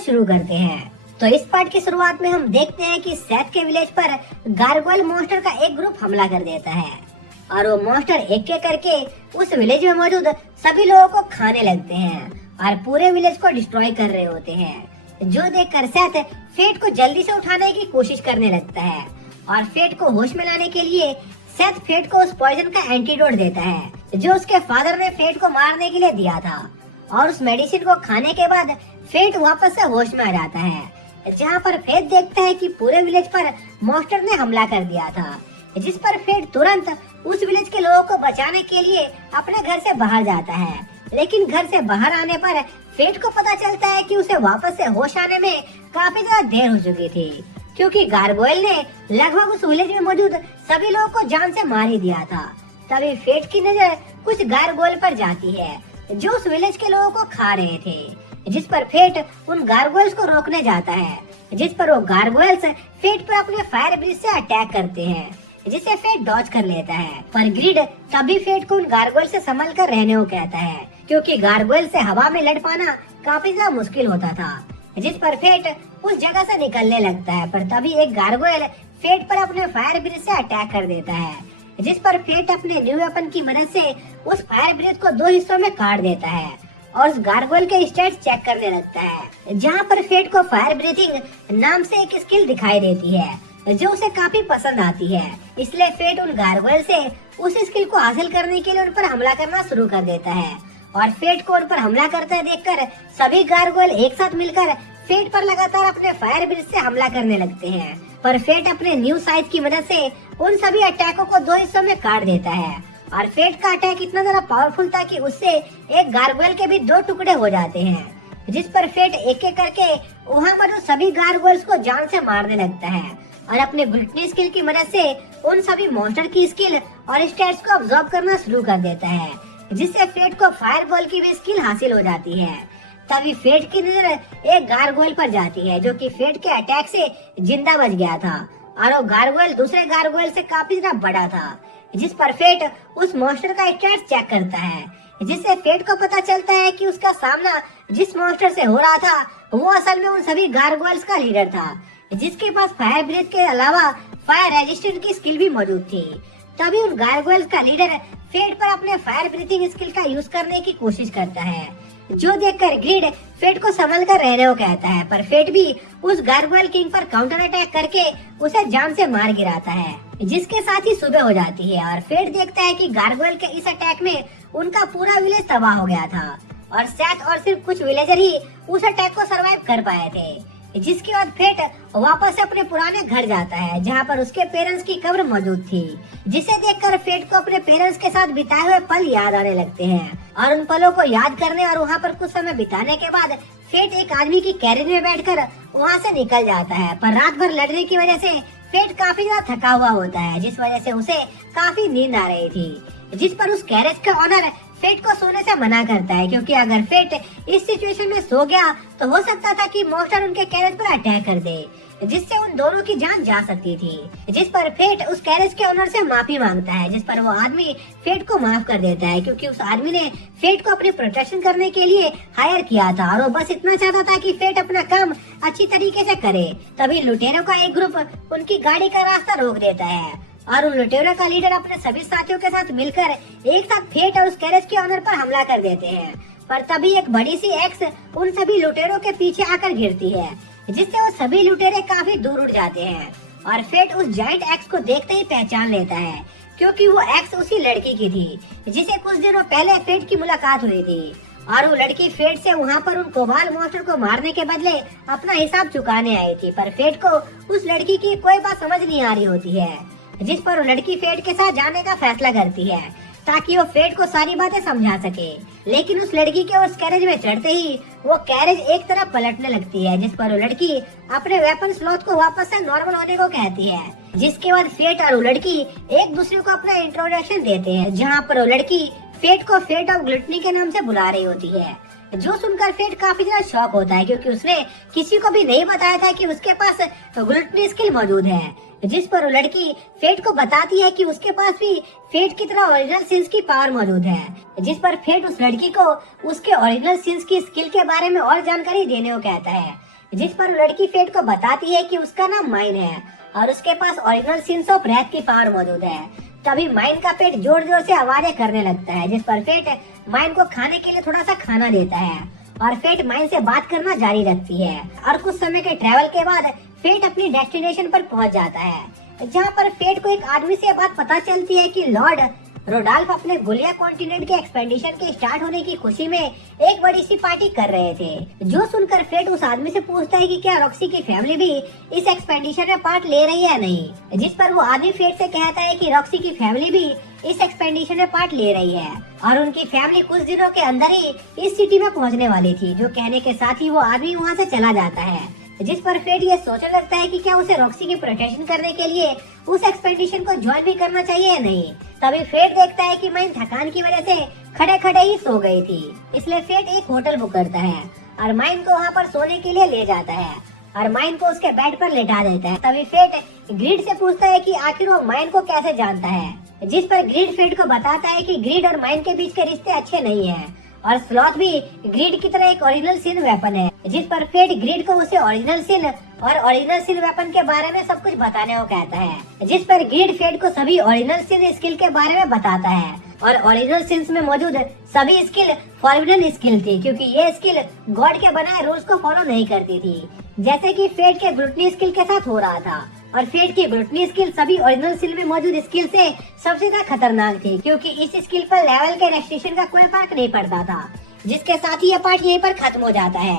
शुरू करते हैं। तो इस पार्ट की शुरुआत में हम देखते हैं कि सेथ के विलेज पर गार्गोयल मॉन्स्टर का एक ग्रुप हमला कर देता है और वो मॉन्स्टर एक एक करके उस विलेज में मौजूद सभी लोगों को खाने लगते हैं और पूरे विलेज को डिस्ट्रॉय कर रहे होते हैं। जो देखकर सेथ फेट को जल्दी से उठाने की कोशिश करने लगता है और फेट को होश में लाने के लिए सेथ फेट को उस पॉइजन का एंटीडोट देता है जो उसके फादर ने फेट को मारने के लिए दिया था और उस मेडिसिन को खाने के बाद फेट वापस से होश में आ जाता है, जहाँ पर फेट देखता है कि पूरे विलेज पर मॉन्स्टर ने हमला कर दिया था, जिस पर फेट तुरंत उस विलेज के लोगों को बचाने के लिए अपने घर से बाहर जाता है। लेकिन घर से बाहर आने पर फेट को पता चलता है कि उसे वापस से होश आने में काफी ज्यादा देर हो चुकी थी, क्योंकि गार्गोयल ने लगभग उस विलेज में मौजूद सभी लोगों को जान से मार ही दिया था। तभी फेट की नजर कुछ गार्गोयल पर जाती है जो उस विलेज के लोगों को खा रहे थे, जिस पर फेट उन गार्गोयल्स को रोकने जाता है, जिस पर वो गार्गोयल्स फेट पर अपने फायर ब्रिज से अटैक करते हैं, जिसे फेट डॉज कर लेता है। पर ग्रिड तभी फेट को उन गार्गोयल से संभल कर रहने को कहता है, क्योंकि गार्गोयल से हवा में लड़ पाना काफी ज्यादा मुश्किल होता था, जिस पर फेट उस जगह से निकलने लगता है। पर तभी एक गार्गोयल फेट पर अपने फायर ब्रिज से अटैक कर देता है, जिस पर फेट अपने न्यू वेपन की मदद से उस फायर ब्रिज को 2 हिस्सों में काट देता है और उस गार्गोयल के स्टैट्स चेक करने लगता है, जहाँ पर फेट को फायर ब्रीथिंग नाम से एक स्किल दिखाई देती है जो उसे काफी पसंद आती है। इसलिए फेट उन गार्गोयल से उस स्किल को हासिल करने के लिए उन पर हमला करना शुरू कर देता है और फेट को उन पर हमला करते देखकर सभी गार्गोयल एक साथ मिलकर फेट पर लगातार अपने फायर ब्रिज से हमला करने लगते हैं। पर फेट अपने न्यू साइज की मदद से उन सभी अटैकों को 2 हिस्सों में काट देता है और फेट का अटैक इतना ज्यादा पावरफुल था कि उससे एक गार्गोयल के भी 2 टुकड़े हो जाते हैं, जिस पर फेट एक एक करके वहाँ पर सभी गार्गोयल्स को जान से मारने लगता है और अपने ग्लूटनी स्किल की मदद से उन सभी मॉन्स्टर की स्किल और स्टैट्स को ऑब्जर्व करना शुरू कर देता है, जिससे फेट को फायर बॉल की भी स्किल हासिल हो जाती है। तभी फेट की नजर एक गार्गोयल पर जाती है जो कि फेट के अटैक से जिंदा बच गया था और वो गार्गोयल दूसरे गार्गोयल से काफी ज्यादा बड़ा था, जिस पर फेट उस मॉन्स्टर का स्टैट्स चेक करता है, जिससे फेट को पता चलता है कि उसका सामना जिस मॉन्स्टर से हो रहा था वो असल में उन सभी गार्गोयल्स का लीडर था, जिसके पास फायर ब्रीथ के अलावा फायर रेजिस्टेंट की स्किल भी मौजूद थी। तभी उन गार्गोयल्स का लीडर फेट पर अपने फायर ब्रीथिंग स्किल का यूज करने की कोशिश करता है, जो देखकर ग्रिड फेट को संभल कर रहने को कहता है। पर फेट भी उस गार्गोयल किंग पर काउंटर अटैक करके उसे जान से मार गिराता है, जिसके साथ ही सुबह हो जाती है और फेट देखता है कि गार्गोयल के इस अटैक में उनका पूरा विलेज तबाह हो गया था और सेथ और सिर्फ कुछ विलेजर ही उस अटैक को सरवाइव कर पाए थे। जिसके बाद फेट वापस अपने पुराने घर जाता है, जहाँ पर उसके पेरेंट्स की कब्र मौजूद थी, जिसे देखकर फेट को अपने पेरेंट्स के साथ बिताए हुए पल याद आने लगते हैं और उन पलों को याद करने और वहाँ पर कुछ समय बिताने के बाद फेट एक आदमी की कैरियर में बैठकर वहाँ से निकल जाता है। पर रात भर लड़ने की वजह से फेट काफी ज्यादा थका हुआ होता है, जिस वजह से उसे काफी नींद आ रही थी, जिस पर उस कैरेज का ऑनर फेट को सोने से मना करता है, क्योंकि अगर फेट इस सिचुएशन में सो गया तो हो सकता था कि मॉन्स्टर उनके कैरेज पर अटैक कर दे, जिससे उन दोनों की जान जा सकती थी। जिस पर फेट उस कैरेज के ओनर से माफी मांगता है, जिस पर वो आदमी फेट को माफ कर देता है, क्योंकि उस आदमी ने फेट को अपनी प्रोटेक्शन करने के लिए हायर किया था और वो बस इतना चाहता था कि फेट अपना काम अच्छी तरीके से करे। तभी लुटेरों का एक ग्रुप उनकी गाड़ी का रास्ता रोक देता है और उन लुटेरों का लीडर अपने सभी साथियों के साथ मिलकर एक साथ फेट और उस कैरेज के ऑनर पर हमला कर देते हैं। पर तभी एक बड़ी सी एक्स उन सभी लुटेरों के पीछे आकर गिरती है, जिससे वो सभी लुटेरे काफी दूर उड़ जाते हैं और फेट उस जायंट एक्स को देखते ही पहचान लेता है, क्योंकि वो एक्स उसी लड़की की थी जिसे कुछ दिनों पहले फेट की मुलाकात हुई थी और वो लड़की फेट से वहाँ पर उन कोबाल मॉन्स्टर को मारने के बदले अपना हिसाब चुकाने आई थी। पर फेट को उस लड़की की कोई बात समझ नहीं आ रही होती है, जिस पर वो लड़की फेट के साथ जाने का फैसला करती है ताकि वो फेट को सारी बातें समझा सके। लेकिन उस लड़की के उस कैरेज में चढ़ते ही वो कैरेज एक तरफ पलटने लगती है, जिस पर वो लड़की अपने वेपन स्लॉट को वापस से नॉर्मल होने को कहती है। जिसके बाद फेट और वो लड़की एक दूसरे को अपना इंट्रोडक्शन देते हैं, जहाँ पर वो लड़की फेट को फेट ऑफ ग्लूटनी के नाम से बुला रही होती है, जो सुनकर फेट काफी ज्यादा शॉक होता है, क्योंकि उसने किसी को भी नहीं बताया था कि उसके पास ग्लूटनी स्किल मौजूद है। जिस पर वो लड़की फेट को बताती है कि उसके पास भी फेट की तरह ओरिजिनल सिंस की पावर मौजूद है, जिस पर फेट उस लड़की को उसके ओरिजिनल सिंस की स्किल के बारे में और जानकारी देने को कहता है, जिस पर लड़की फेट को बताती है कि उसका नाम माइन है और उसके पास ओरिजिनल सिंस ऑफ रैथ की पावर मौजूद है। तभी माइन का पेट जोर जोर से आवाजें करने लगता है, जिस पर फेट माइन को खाने के लिए थोड़ा सा खाना देता है और फेट माइन से बात करना जारी रखती है। और कुछ समय के ट्रैवल के बाद फेट अपनी डेस्टिनेशन पर पहुंच जाता है, जहां पर फेट को एक आदमी से बात पता चलती है कि लॉर्ड रोडाल्फ अपने गुलिया कॉन्टिनेंट के एक्सपेडिशन के स्टार्ट होने की खुशी में एक बड़ी सी पार्टी कर रहे थे। जो सुनकर फेट उस आदमी से पूछता है कि क्या रॉक्सी की फैमिली भी इस एक्सपेडिशन में पार्ट ले रही है या नहीं, जिस पर वो आदमी फेट से कहता है कि रॉक्सी की फैमिली भी इस एक्सपेडिशन में पार्ट ले रही है और उनकी फैमिली कुछ दिनों के अंदर ही इस सिटी में पहुंचने वाली थी। जो कहने के साथ ही वो आदमी वहां से चला जाता है, जिस पर फेट ये सोचने लगता है कि क्या उसे रॉक्सी की प्रोटेक्शन करने के लिए उस एक्सपेडिशन को ज्वाइन भी करना चाहिए या नहीं। तभी फेट देखता है कि माइन थकान की वजह से खड़े खड़े ही सो गई थी, इसलिए फेट एक होटल बुक करता है और माइन को वहाँ पर सोने के लिए ले जाता है और माइन को उसके बेड पर लेटा देता है। तभी फेट ग्रीड से पूछता है कि आखिर वो माइन को कैसे जानता है, जिस पर ग्रीड फेट को बताता है कि ग्रीड और माइन के बीच के रिश्ते अच्छे नहीं है और स्लॉथ भी ग्रीड की तरह एक ओरिजिनल सिन वेपन है। जिस पर फेट ग्रीड को उसे ओरिजिनल सिन और ओरिजिनल सिन वेपन के बारे में सब कुछ बताने को कहता है, जिस पर ग्रीड फेट को सभी ओरिजिनल सिन स्किल के बारे में बताता है और ओरिजिनल सिंस में मौजूद सभी स्किल फॉरबिडन स्किल थी, क्योंकि ये स्किल गॉड के बनाए रूल्स को फॉलो नहीं करती थी, जैसे कि फेट के ग्लूटनी स्किल के साथ हो रहा था। और फेट की ग्लूटनी स्किल सभी ओरिजिनल स्किल में मौजूद स्किल से सबसे ज्यादा खतरनाक थी, क्योंकि इस स्किल पर लेवल के रेस्ट्रिक्शन का कोई फर्क नहीं पड़ता था, जिसके साथ ही यह पार्ट यहीं पर खत्म हो जाता है।